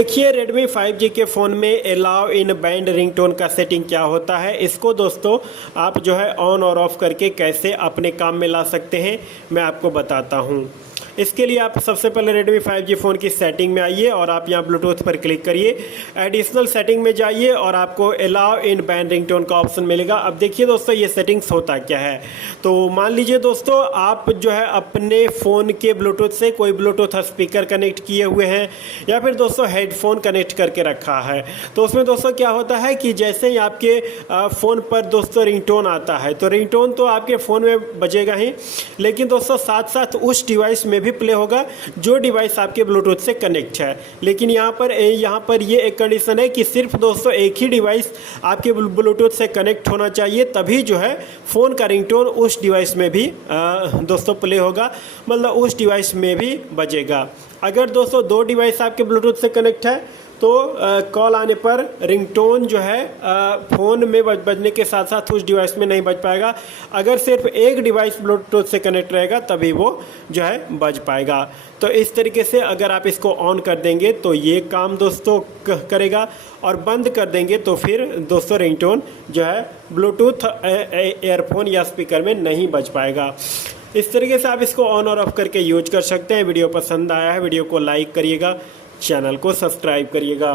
देखिए Redmi 5G के phone में अलाउ इन बैंड रिंगटोन का सेटिंग क्या होता है। इसको दोस्तों आप जो है ऑन और ऑफ़ करके कैसे अपने काम में ला सकते हैं मैं आपको बताता हूं। इसके लिए आप सबसे पहले Redmi 5G फ़ोन की सेटिंग में आइए और आप यहां ब्लूटूथ पर क्लिक करिए। एडिशनल सेटिंग में जाइए और आपको अलाउ इन बैंड रिंगटोन का ऑप्शन मिलेगा। अब देखिए दोस्तों ये सेटिंग्स होता क्या है। तो मान लीजिए दोस्तों आप जो है अपने फ़ोन के ब्लूटूथ से कोई ब्लूटूथ स्पीकर कनेक्ट किए हुए हैं या फिर दोस्तों हेडफोन कनेक्ट करके रखा है। तो उसमें दोस्तों क्या होता है कि जैसे ही आपके फ़ोन पर दोस्तों रिंगटोन आता है तो रिंगटोन तो आपके फ़ोन में बजेगा ही, लेकिन दोस्तों साथ साथ उस डिवाइस में भी प्ले होगा जो डिवाइस आपके ब्लूटूथ से कनेक्ट है। लेकिन यहाँ पर ये एक कंडीशन है कि सिर्फ दोस्तों एक ही डिवाइस आपके ब्लूटूथ से कनेक्ट होना चाहिए, तभी जो है फ़ोन का रिंगटोन उस डिवाइस में भी दोस्तों प्ले होगा, मतलब उस डिवाइस में भी बजेगा। अगर दोस्तों दो डिवाइस आपके ब्लूटूथ से कनेक्ट है तो कॉल आने पर रिंगटोन जो है फ़ोन में बजने के साथ साथ उस डिवाइस में नहीं बज पाएगा। अगर सिर्फ एक डिवाइस ब्लूटूथ से कनेक्ट रहेगा तभी वो जो है बज पाएगा। तो इस तरीके से अगर आप इसको ऑन कर देंगे तो ये काम दोस्तों करेगा, और बंद कर देंगे तो फिर दोस्तों रिंगटोन जो है ब्लूटूथ एयरफोन या स्पीकर में नहीं बज पाएगा। इस तरीके से आप इसको ऑन और ऑफ करके यूज कर सकते हैं। वीडियो पसंद आया है वीडियो को लाइक करिएगा, चैनल को सब्सक्राइब करिएगा।